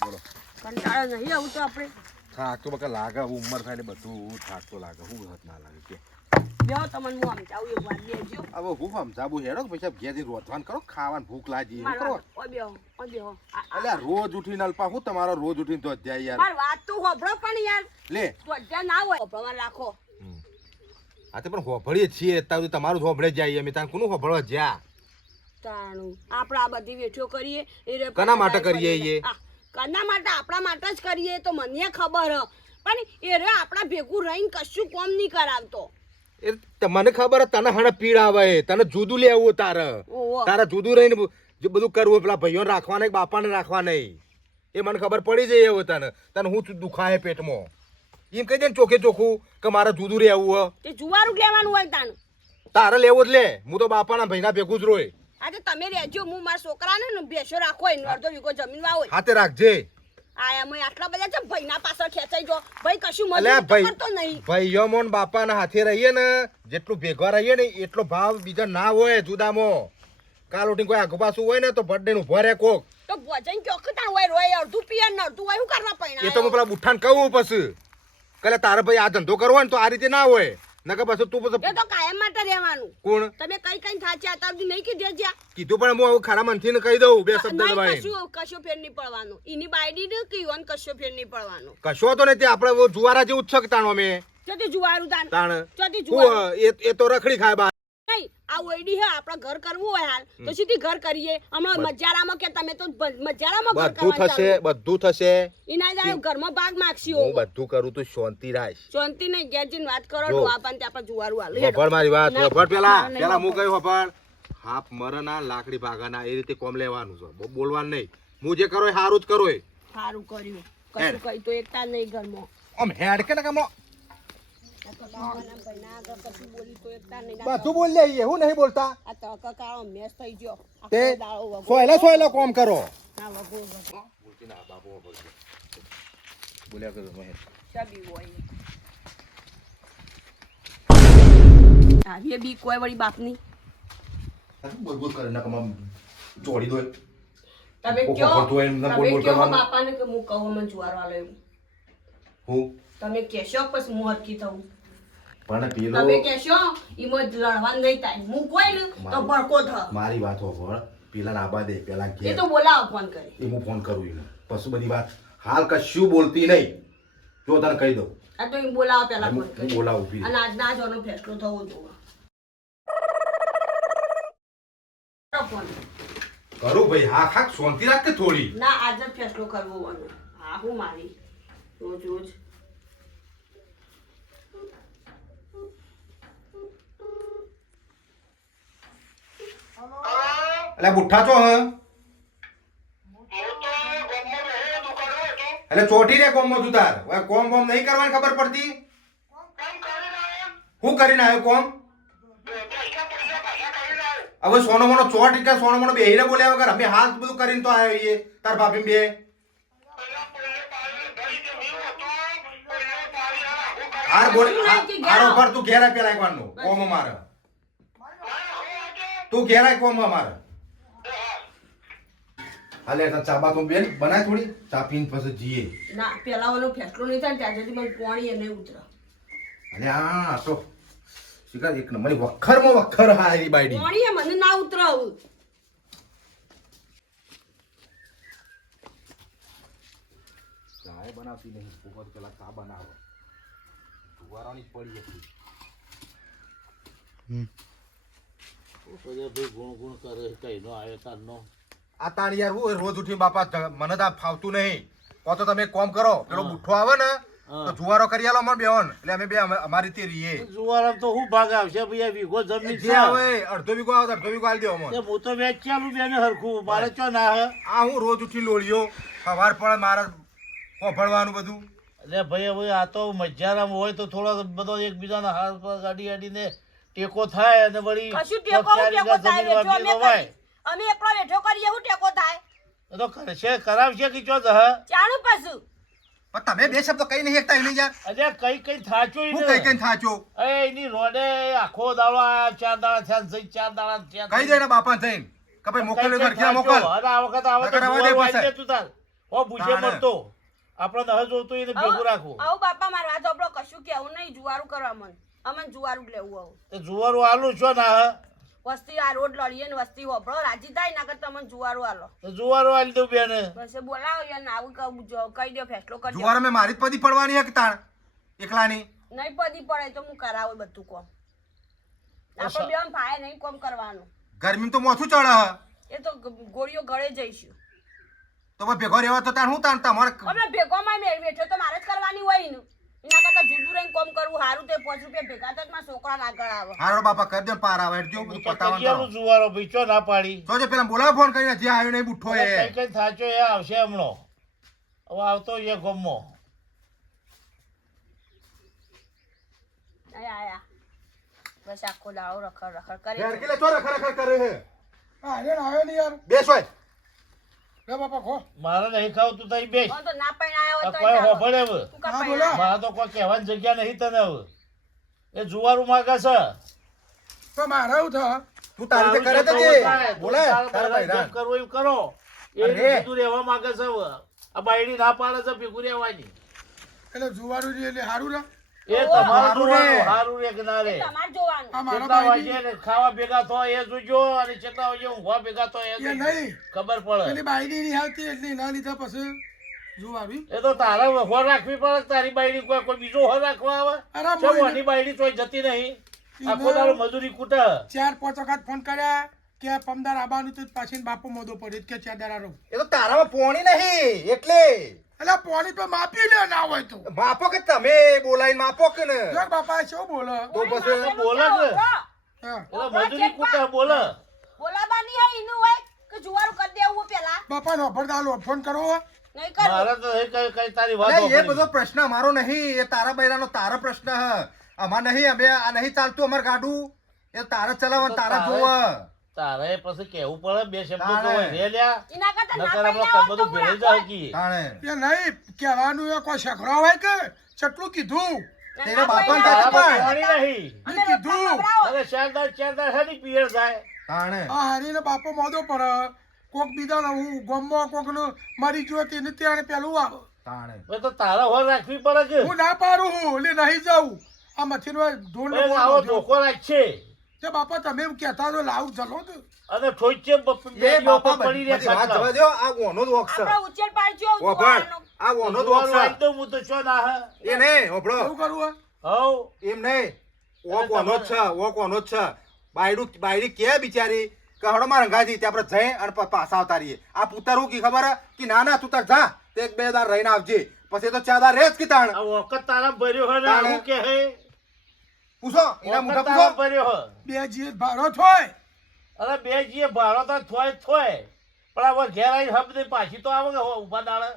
બોલો કંટાળો નહીં આવું તો આપણે થાક તો બકા લાગે ઉંમર થાય ને બધું થાક તો લાગે હું હાથ ના લાગે કે બેહો તમને હું સમજાવું એક વાર બેસજો હવે હું સમજાવું હેડો પછી ઘેરથી રોધવાન કરો ખાવાનું ભૂખ લાગી શું કરો ઓ બેહો એટલે રોજ ઉઠીને અલ્પા હું તમારો રોજ ઉઠીને તો જાય યાર માર વાત તો હોભળો પણ યાર લે તો અધ્યા ના હોય ભગવાન રાખો આ તો પણ હોભળીએ છીએ અત્યારે તમારું હોભળે જાય અમે તાર કોનું હોભળવા જ્યાં તાણું આપણે આ બધી વેઠો કરીએ એ કના માટે કરીએ એ કના માટે આપણા માટે જ કરીએ તો મને ખબર હ પણ એ રે આપણા ભેગું રહીને કશું કોમ નહીં કરાવતો એ મને ખબર તને હણે પીડ આવે તને જુદું લેવું તારે જુદું રહીને જે બધું કરવું પેલા ભાઈઓને રાખવા નહીં બાપાને રાખવા નહીં એ મને ખબર પડી જાય એવું તને હું દુખાય પેટમાં એમ કહી દે ને ચોખ્ખે ચોખ્ખું કે મારે જુદું રહેવું તે જુવારું લેવાનું હોય તાનું તારે લેવું જ લે હું તો બાપાના ભાઈના ભેગું જ રોય આજે તમે રહેજો હું મારા છોકરાને ને ભેંસો રાખો એનો અડધો વીઘો જમીન વાવો હાથે રાખજે આયા મેં આટલા બધા છે ભાઈના પાછળ ખેંચાઈ જો ભાઈ કશું અલ્યા મદદ કરતો નહીં ભાઈઓ મોન બાપાના હાથે રહીએ ને જેટલું ભેગા રહીએ ને એટલો ભાવ બીજા ના હોય જુદામાં કાલ ઉઠીને કોઈ આગુ પાછું હોય ને તો બર્થડે નું ભરે કોક તો ભોજન ચોખતા હોય રોય અડધું પિયર ને અડધું હોય શું કરવા પૈણા એ તો હું પેલા બુઠાને કહું પછી કલે તારે ભાઈ આ ધંધો કરવો ને તો આ રીતે ના હોય નકર પછી તું પછી એ તો કાયમ માટે રહેવાનું કોણ તમે કઈ થાચ્યા અત્યાર સુધી નહીં કીધું જ્યાં કીધું પણ હું આવું ખરા મનથી ને કહી દઉં બે શબ્દ દબાઈ કશો ફેર નહીં પડવાનો એની બાયડી ને કીવન કશો ફેર નહીં પડવાનો કશો તો નથી આપણે જુવારા જેવું જ છકતાણો અમે ચોથી જુવારું તાણ ચોથી જુવારું એ તો રખડી ખાય બા નહીં આ ઓયડી હે આપણા ઘર કરવું હોય હાલ તો સીધી ઘર કરીએ હમણાં મજારામાં કે તમે તો મજારામાં ઘર બધું થશે એના જાય ઘરમાં ભાગ માગશી હું બધું કરું તું શાંતિ રાખ શાંતિ નહીં ગેરજીન વાત કરો તો આપણ તે આપણે જુવારું હાલ હોભળ મારી વાત હોભળ પેલા હું કઈ હોભળ હાફ મરના લાકડી ભાગાના એ રીતે કોમ લેવાનું છે બોલવાનું નહીં હું જે કરો એ સારું જ કરો સારું કર્યું કશું કઈ તો એકતા નહીં ઘરમાં આમ હેડ કે ને કમો બધું બોલ લે હું નહીં બોલતા આ તો કાળો મેસ થઈ ગયો તે સોયલા કોમ કરો ના વગો બોલતી ના બાપુ બોલ્યા કરો મહેશ ચાબી હોય આવી બી કોઈ વળી બાપની બોલ બોલ કરે ના કમા ચોડી દો તમે કયો બાપાને કે હું કહું મને જુવારો આલો એવું હું તમે કહેશો પછી હું હરખી થઉં પણ પેલો તમે કહેશો ઈમો લડવા નહીં થાય હું કોઈ ને તો ભડકો થ મારી વાત હોભળ પેલા નાબા દે પેલા કે એ તો બોલાવો ફોન કરી એ હું ફોન કરું એને પછી બધી વાત હાલ કશું બોલતી નહીં જો તને કહી દઉં આ તો એ બોલાવો પેલા ફોન હું કરી બોલાવું પી અને આજના આજનો ફેસલો થવો જોઈએ ફોન કરું ભાઈ હા ખાક શાંતિ રાખ કે થોડી ના આજે ફેસલો કરવો વાનો હા હું મારી રોજ રોજ એટલે બુઠ્ઠા છો હ એટલે ચોટી રે કોમ માં તું તાર કોમ બોમ નહીં કરવાની ખબર પડતી હું કરીને આવ્યો કોમ હવે સોનો મોનો ચોટ કે સોનો મોનો બેહીને બોલ્યા વગર અમે હાથ બધું કરીને તો આવ્યો છીએ તાર ભાભી બે હાર બોલ હારો પર તું ઘેરા પેલા એકવાનું કોમ મારે તું ઘેરા કોમ મારે હાલે તો ચાબા તો બેન બનાય થોડી ચા પીને પછી જીએ ના પેલા ઓનો ફેસલો નહીં થાય ત્યાં સુધી મને પાણી એને ઉતરે અલે આ તો શિકાર એક નંબર વખરમાં વખર હારી બાયડી પાણી મને ના ઉતરાવ ચાય બનાવતી નહીં બહુ પેલા ચા બનાવો જુવારાની પડી હતી ગુણ ગુણ કરે કઈ નો આવે તાર નો આ તાણ યાર હું રોજ ઉઠી બાપા મને તો ફાવતું નહીં કો તો તમે કોમ કરો પેલો બુઠ્ઠો આવે ને તો જુવારો કરી આલો અમાર બેવન એટલે અમે બે અમારી રીતે રહીએ જુવારમ તો હું ભાગ આવશે ભઈ વીઘો જમીન જે આવે અડધો વીઘો આવે અડધો વીઘો આલ દેવો મને હું તો વેચ ચાલુ બેને હરખું મારે ચો ના હે આ હું રોજ ઉઠી લોળ્યો સવાર પડે મારે કોફળવાનું બધું એટલે ભાઈ હવે આ તો મજારામ હોય તો થોડો બધો એકબીજાના હાથ પર ગાડી ગાડીને ટેકો થાય અને વળી કશું ટેકો થાય અમે એકલો બેઠો કરીએ હું ટેકો થાય તો કરશે કરાવશે કે ચો જહ ચાણું પાછું પણ તમે બે શબ્દ કઈ નહીં એકતા નહીં યાર અરે કઈ થાચો હું કઈ થાચો એ એની રોડે આખો દાડો આ ચાર દાડા થયા ચાર દાડા થયા કઈ દે ને બાપા થઈને કે ભાઈ મોકલ ઘરખીલા મોકલ અને આ વખત આવે તો નકર આવા દે જુવારો પછી. આલી દે તું તાર ઓ ભૂસે તાણે. મરતો આપણે નહ જોતું એને ભેગું રાખવું આવું બાપા મારા વાત આપણો કશું કેવું નહીં જુવારું કરવા મન અમને જુવારું જ લેવું આવું તે જુવારો આલું છો ના વસ્તી આ રોડ લડીએ ને વસ્તી હોભળો રાજી થાય ના કરતા મને જુવારું આલો તો જુવારો આલી દઉં બેન બસ એ બોલાવો યાર ને આવું કહી દો ફેસલો કરી દો જુવાર અમે મારી જ પદી પડવાની હે કે તાણ એકલાની નહીં પદી પડે તો હું કરાવું બધું કોમ આપણે બેન ભાઈ નહીં કોમ કરવાનું ગરમી તો મોથું ચડે હે. એ તો ગોળીઓ ગળે જઈશું તો ભાઈ ભેગો રહેવા તો તાણ હું તાણ તમારે અમે ભેગોમાં બેઠો તો મારે જ કરવાની હોય ને એના કરતા જુદું રહીને કોમ કરવું સારું તે 5 રૂપિયા ભેગા તો જ મારા છોકરા આગળ આવે હારો બાપા કરી દે પાર આવે જો બધું પતાવવાનું કરિયાનું જુવારો ભાઈ ચો ના પાડી જોજે પેલા બોલાવો ફોન કરીને જે આવ્યો નહીં બુઠ્ઠો કઈ એ કઈ થાચો એ આવશે હમણો હવે આવતો એ ગમો આયા બસ આખો દાડો રખડ રખડ કરે ઘેર કે લે ચો રખડ કરે હે હા અરે આવ્યો નહીં યાર બેસ હોય લે બાપા ખો મારે નહીં ખાવ તું તઈ બેસ હું તો ના પૈણ આવ્યો આ તો કોઈ હોભળે હવે તું કા હા, પૈણ બોલો. આવ્યો? મારે તો કોઈ કહેવાની જગ્યા નહીં તને હવે એ જુવારું માગે છે તો મારે એવું થાય તું તારી રીતે કરે તો જે બોલે તારા ભાઈ જેમ રાન કરવું એવું કરો એ અરે. બીજું રહેવા માંગે છે હવે આ બાયડી ના પાડે છે ભેગું રહેવાની એટલે જુવારું છે એટલે સારું રે એ ઓહો, તમારું હારું રે. જોવાનું, હારું રે કે ના રે તમારે જોવાનું આ મારા કેટલા ભાઈ વાગે ને ખાવા ભેગા થાય એ જોજો અને કેટલા વાગે ઊંઘવા ભેગા થાય એ એ જોજો. નહીં ખબર પડે પેલી બાયડી નહીં આવતી એટલે એના લીધે પછી જુવારું એ તો તારે વખો રાખવી પડે કે તારી બાયડી કોઈ બીજો હો રાખવા આવે અરે ચમ મોય આની બાયડી તોય જતી નહીં ઈને- આખો દાડો મજૂરી કૂટે 4-5 વખત ફોન કર્યા કે પમદાર આબાનું તો પાછી બાપુ મોદો પડ્યો કે 4 દાડા રહું એ તો તારામાં પોણી નહીં એટલે એટલે પાણી તો માપી લે ના હોય તો માપો કે તમે બોલાઈને માપો કે ને જો બાપા શું બોલો તો પછી બોલે છે હા એટલે મજૂરી કૂટે બોલે બોલાવાની હે ઈનું હોય કે જુવારું કરી દેવું પેલા બાપા નો ભરદાલો ફોન કરો નહીં કરવું મારે તો એ કઈ તારી વાત અરે એ સાંભળી. બધો પ્રશ્ન અમારો નહીં એ તારા બૈરાનો તારો પ્રશ્ન હ અમાર નહીં અમે આ નહીં ચાલતું અમાર ગાડું એ તારા ચલાવવાનું તારા જોવ તારે પછી કેવું પડે બે શબ્દો તારે. તો રે લ્યા એના કરતા ના નકર પૈણ આપણે આવો તો બધું હું ભેળી રાખવા. જાય કી તાણે એ નહીં કહેવાનું એ કોઈ શકરો હોય કે ચટલું કીધું તેને ના બાપાને પૈણ તારા આવો તો પણ. પાણી નહીં અમે કીધું. રોટલા ખવડાવો. અરે ચાર દાડ હેની પિયર જાય તાણે આ હરીને બાપો મોદો પડે કોક બીજા હું ગમો કોક નું મરી ગયો તેને ત્યાં પેલું આવે તાણે હવે તો તારા હોર રાખવી પડે કે હું ના પાડું હું એટલે નહીં જાઉં આ મથીનો ઢોલ હવે આવો ધોકો રાખશે તે બાપા તમે એમ કહેતા તો લાવું ચલો તો અને ઠોચે એ બાપા પડી રહે બધી વાત જવા દ્યો આ ઓનો જ વોક છે આપણા ઉચ્ચેર પાડજો ઓભણ આ ઓનો જ વોક છે એકદમ હું તો છો ના હે એ નહીં ઓભળો શું કરવું હવ એમ નહીં વોક ઓનો જ છે વોક ઓનો જ છે બાયડી કે બિચારી કે હડો માં રંગાજી ત્યાં આપણે જઈ અને પાછા આવતા રહીએ આ પુતર હું કી ખબર હે? કે ના ના તું તાર જા તે 2 દાર રહીને આવજે પછી તો 4 દાર રેસ કી તાણ આ વખત તારા ભર્યો હે ને તાણે. હું કે હે પૂછો એના વખત મુઠા તારા પૂછો ભર્યો હે બે જીત ભારો થોય અરે બે જીએ ભાડો તો થોય પણ આ ઘેર આવીને હબ દે પાછી તો આવે કે ઉભા દાડે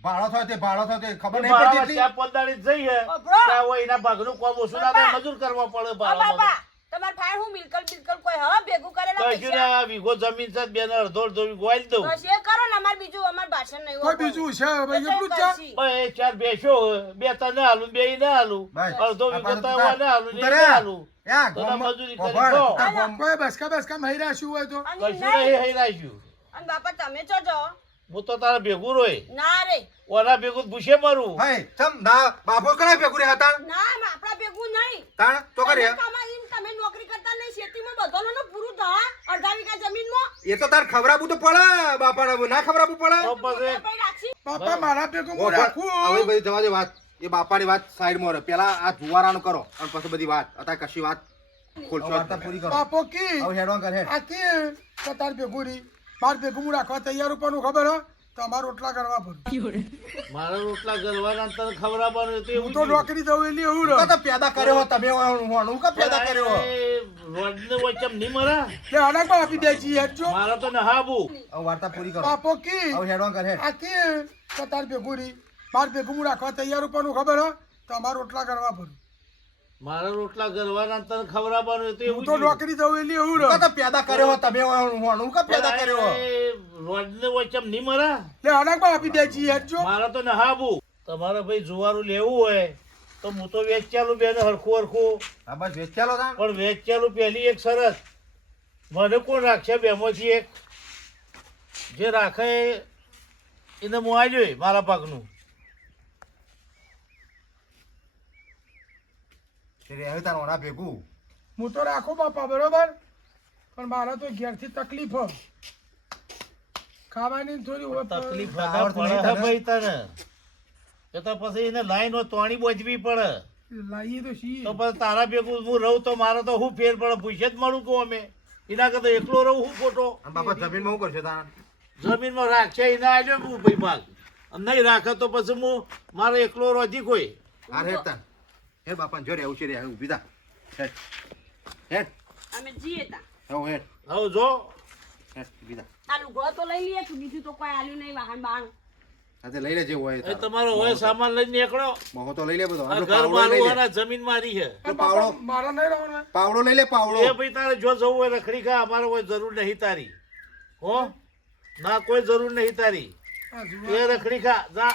ભાડો થયો તે ભાડો થયો તે ખબર નહીં ભાડા પડતી વચ્ચે આ પોદાડી જઈ હે અભરો. ત્યાં હોય એના ભાગનું કોમ ઓછું ના થાય, મજૂર કરવા પડે ઓ ભાડામાં. બાપા તમાર ભાઈ હું બિલકુલ કોઈ હવે ભેગું કરેલા કહીશું ને પૈસા આ વીઘો જમીન છે બેન અડધો વીઘો આલી દઉં બસ એ કરો ને અમાર બીજું અમાર ભાષણ નહીં કોઈ બીજું છે ભાઈ એટલું જ છે પણ એ ચાર બેસો બે તને હાલું બે ના હાલું બસ. અડધો આ વીઘો પાછું તો તું ના હાલું તાર. ને ના હાલું યા તો ગોમ મજૂરી કરી ગોભણ, ખો. તાર ગોમ. કોઈ બસકા મહિરા શું હોય તો અને કશું નહીં નહીં. હઈ રાખ્યું અને બાપા તમે છો જો હું તો તારા ભેગું રોય ના રે ઓના ભેગું ભૂસે મરું હઈ ચમ ના બાપો કણા ભેગું રે હતા ના આપણા ભેગું નહીં તાણ તો કરે તમે કમાઈને તમે નોકરી કરતા નહીં ખેતીમાં બધાનું પૂરું થા અડધા વીઘા જમીનમાં એ તો તાર ખબરાબુ તો પડે બાપાને ના ખબરાબુ પડે તો પછી પછી રાખશી બાપા મારા ભેગું હું હવે રાખું બધી જવા દે વાત એ બાપાની વાત સાઈડમાં રહે પેલા આ જુવારાનું કરો અને પછી બધી વાત અત્યારે કશી વાત ખોલશો વાર્તા પૂરી કરો બાપો કી હવે હેડવા કર હેડ આ કી કે તાર ભેગું રી માર ભેગું હું રાખવા તૈયાર ઉપર ખબર હે તમારે રોટલા કરવા પડે મારા રોટલા ગરવાના તને ખવડાવવાનું હતું હું એવું તો થયું. નોકરી જવું એટલે એવું તો રહે તો પેદા કર્યો હો તમે હું કા પેદા કર્યો હો? એ રોડને વચ્ચે નહીં મરા કે અનાકમાં આપી દે જી હેડજો મારા તો નહાબુ હવે વાર્તા પૂરી કરો બાપો કી હવે હેડવા કર હેડ આ કી કે તાર ભેગું રી માર ભેગું હું રાખવા તૈયાર ઉપર ખબર હે તમારે રોટલા કરવા પડે મારા રોટલા ગરવાના તને ખવડાવવાનું હતું એવું હું તો થયું. નોકરી જવું એટલે એવું તો રહે તો પેદા કર્યો હો તમે હું કા પેદા કર્યો હો? એ રોડને વચ્ચે નહીં મરા એટલે અનાકમાં આપી દે જી હેડજો મારા તો નહાબુ તમારે ભાઈ જુવારું લેવું હોય તો હું તો વેચાલું બેન હરખું હા બસ વેચ ચાલો તાણ પણ વેચાલું પહેલી એક શરત મને કોણ રાખશે બેમાંથી એક જે રાખે એને હું આવ્યો મારા પાકનું. હવે તાર ઓના ભેગું હું તો રાખું બાપા બરોબર, પણ મારે તો ઘેરથી તકલીફ હ. ખાવાની થોડી હોય તકલીફ આવડતું પડે નહીં હે તને? ભાઈ તને. એ તો પછી એને લાઈન તોણી બોજવી પડે. લાવીએ તો છીએ. તો પછી તારા ભેગું હું રહું તો મારે તો શું ફેર પડે? પૂછે જ મળું કહું અમે. એના કરતા એકલો રહું હું ખોટો? અને બાપા જમીનમાં શું કરશો તારા? જમીનમાં રાખશે એને આવ્યો હું ભાઈ ભાગ. અને નહીં રાખે તો પછી હું મારે એકલો રોજી કોઈ. હા હેડ તાર. હેડ બાપા જો રહેવું છે રે ઊભી થા. હેડ હેડ અમે જઈએ તા હવે હેડ હવે જો હેડ ઊભી થા. આ લુગડો તો લઈ લઈએ કે બીજું તો કોઈ આલ્યું નહીં વાહન બાણ. સાથે લઈ લેજે હોય એ તારો. તમારો હોય સામાન લઈને નીકળો. મોહો તો લઈ લે બધો. આ અને ઘર પાવડો લઈ મારું લે. અને જમીન મારી છે. પણ પાવડો. બાપા મારા નહીં રહેવાનું. પાવડો લઈ લે પાવડો. એ ભાઈ તારે જો જવું હોય રખડી ખા, અમારે કોઈ જરૂર નહીં તારી. હો ના કોઈ જરૂર નહીં તારી. આ જુઓ. એ રખડી ખા જા.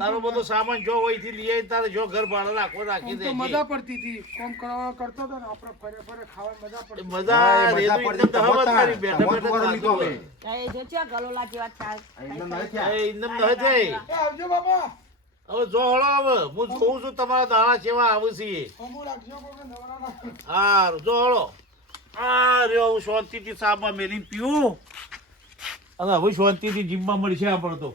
તારો બધો સામાન જો હોય થી લઈ આવીને તારે જો ઘર ભાડે રાખો રાખી આમ તો દેજે. મજા પડતી હતી, કામ કરવા કરતો હતો ને આપણે ફરે ફરે ખાવાની મજા એ પડતી. મજા હા, એ રેલું મજા એકદમ પડતી. દહવત તારી બેઠા તમારે બેઠા તમારે લીધો ખાધું હવે. હોય. એ જો છે ગલોલા જેવા ચાલ આ એમને નહીં થયા. એ ઇન્દમ ન થઈ. એ આવજો બાપા. હવે જો હળો હવે હું જોઉં છું તમારા દાણા સેવા આવે છે. અમુ રાખજો કોઈ નવરાના. હારું જો હળો. આ રહ્યો હું શાંતિથી સાબમાં મેલીને પીવું અને હવે શાંતિથી જીમમાં મળશે આપણે તો.